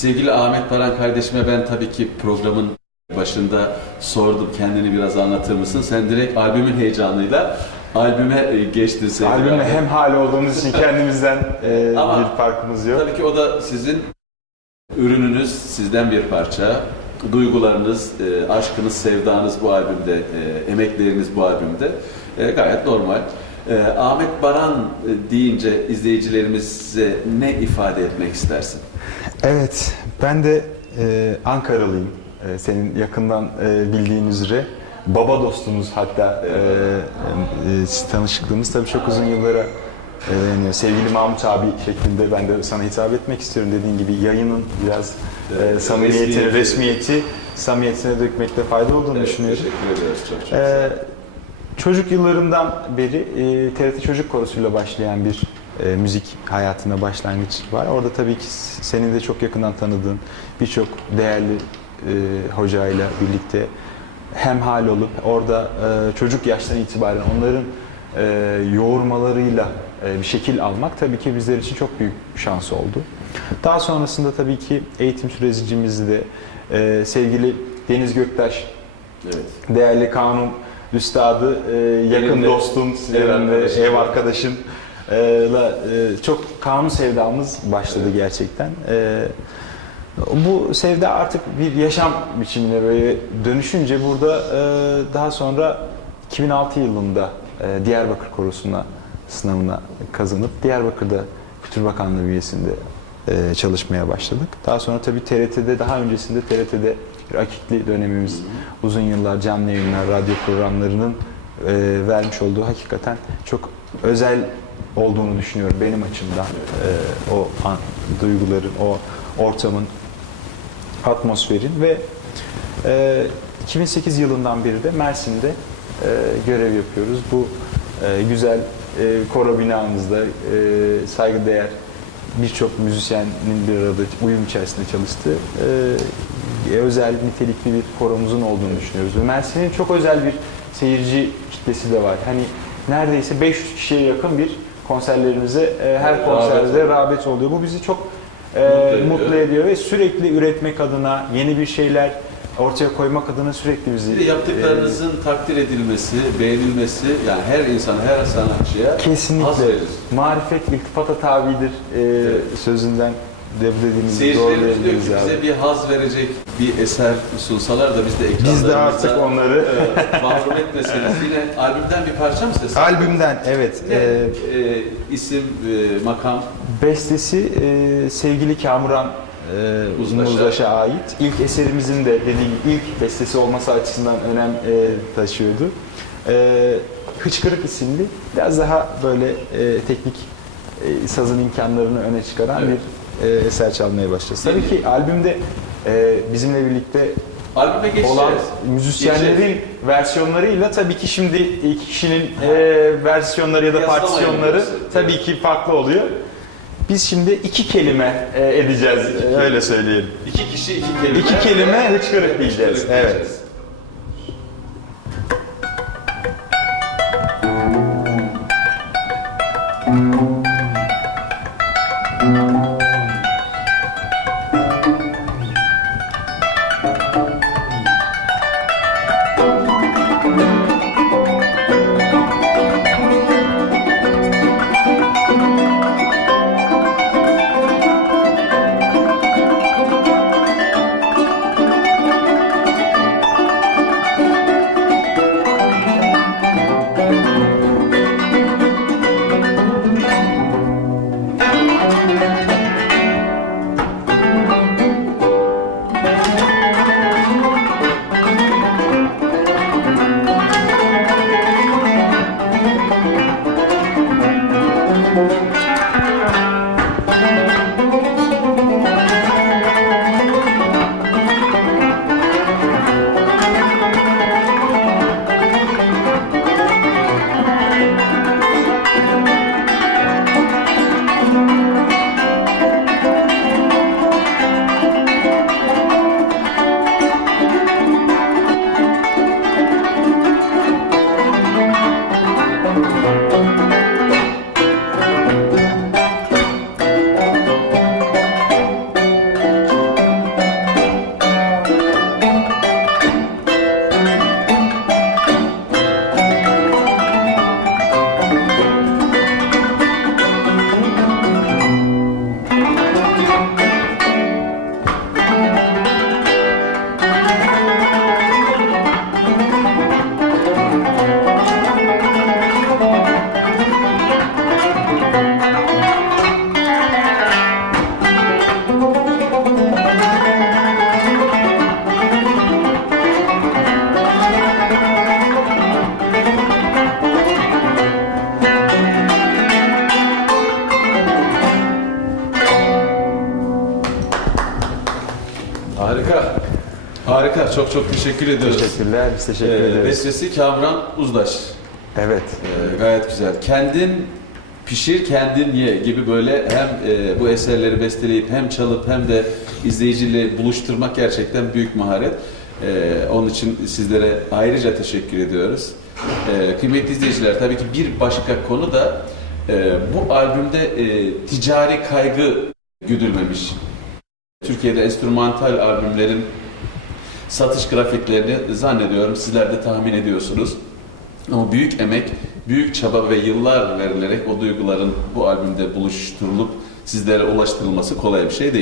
Sevgili Ahmet Baran kardeşime ben tabii ki programın başında sordum kendini biraz anlatır mısın? Sen direkt albümün heyecanıyla albüme e, geçtin sevgili Albümle Ahmet. hem hal olduğumuz için kendimizden e, Ama bir farkımız yok. Tabii ki o da sizin ürününüz, sizden bir parça. Duygularınız, e, aşkınız, sevdanız bu albümde, e, emekleriniz bu albümde e, gayet normal. E, Ahmet Baran e, deyince izleyicilerimize ne ifade etmek istersin? Evet, ben de e, Ankaralıyım. E, senin yakından e, bildiğin üzere. Baba dostumuz hatta e, e, tanışıklığımız tabii çok uzun yıllara e, dayanıyor. Sevgili Mahmut abi şeklinde ben de sana hitap etmek istiyorum. Dediğin gibi yayının biraz Evet, e, samimiyeti, resmiyeti. resmiyeti, samimiyetine dökmekte fayda olduğunu Evet, düşünüyorum. Teşekkür ediyoruz çok çok. Ee, çocuk yıllarımdan beri e, TRT Çocuk Korosu'yla başlayan bir e, müzik hayatına başlangıç var. Orada tabii ki senin de çok yakından tanıdığın birçok değerli e, hocayla birlikte hem hal olup orada e, çocuk yaştan itibaren onların e, yoğurmalarıyla e, bir şekil almak tabii ki bizler için çok büyük bir şans oldu. Daha sonrasında tabii ki eğitim sürecimizde e, sevgili Deniz Göktaş Evet. değerli kanun üstadı, e, yakın Benim de dostum, ev arkadaşım. ev arkadaşım e, la, e, çok kanun sevdamız başladı gerçekten. E, bu sevda artık bir yaşam biçimine böyle dönüşünce burada e, daha sonra 2006 yılında e, Diyarbakır Korosu'na sınavına kazanıp Diyarbakır'da Kültür Bakanlığı üyesinde e, çalışmaya başladık. Daha sonra tabii TRT'de daha öncesinde TRT'de bir akitli dönemimiz uzun yıllar canlı yayınlar, radyo programlarının e, vermiş olduğu hakikaten çok özel olduğunu düşünüyorum benim açımdan. E, o an, duyguların, o ortamın, atmosferin ve e, 2008 yılından beri de Mersin'de e, görev yapıyoruz. Bu e, güzel e, koro binamızda e, saygıdeğer birçok müzisyenin bir arada uyum içerisinde çalıştığı e, özel, nitelikli bir koromuzun olduğunu düşünüyoruz. Ve Mersin'in çok özel bir seyirci kitlesi de var. Hani neredeyse 500 kişiye yakın bir konserlerimize e, her Rağbet konserde oluyor. rağbet oluyor. Bu bizi çok e, Mutlu ediyor. mutlu ediyor ve sürekli üretmek adına yeni bir şeyler ortaya koymak adına sürekli bizi Bir yaptıklarınızın takdir edilmesi, beğenilmesi yani her insan, her sanatçıya e, kesinlikle marifet iltifata tabidir e, Evet. sözünden de dediğimiz Seyircilerimiz diyor ki bize bir haz verecek bir eser sunsalar da biz de ekranlarımızda Biz de artık onları e, mahrum etmeseniz. Yine albümden bir parça mı seslendirdiniz? albümden evet Ne? e, E, isim, e, makam. bestesi e, sevgili Kamuran e, Uzlaş'a. Uzlaş'a ait. İlk eserimizin de dediğim gibi ilk bestesi olması açısından önem e, taşıyordu. E, Hıçkırık isimli biraz daha böyle e, teknik e, sazın imkanlarını öne çıkaran Evet. bir e, eser çalmaya başladı. Tabii ki albümde e, bizimle birlikte Albüme geçeceğiz. olan müzisyenlerin Geçeceğiz. versiyonlarıyla tabii ki şimdi iki kişinin e, versiyonları ya da Kıyaslamayın partisyonları diyorsun. tabii ki farklı oluyor. Biz şimdi iki kelime e, edeceğiz, İki kelime. öyle söyleyelim. İki kişi, iki kelime. İki kelime hıçkırık diyeceğiz. Evet. Harika. Çok çok teşekkür ediyoruz. Teşekkürler, biz teşekkür Ee, ederiz. bestesi Kamran Uzdaş. Evet. Ee, gayet güzel. Kendin pişir, kendin ye gibi böyle hem e, bu eserleri besteleyip hem çalıp hem de izleyiciyle buluşturmak gerçekten büyük maharet. Ee, onun için sizlere ayrıca teşekkür ediyoruz. Ee, kıymetli izleyiciler, tabii ki bir başka konu da e, bu albümde e, ticari kaygı güdülmemiş. Türkiye'de enstrümantal albümlerin satış grafiklerini zannediyorum sizler de tahmin ediyorsunuz. Ama büyük emek, büyük çaba ve yıllar verilerek o duyguların bu albümde buluşturulup sizlere ulaştırılması kolay bir şey değil.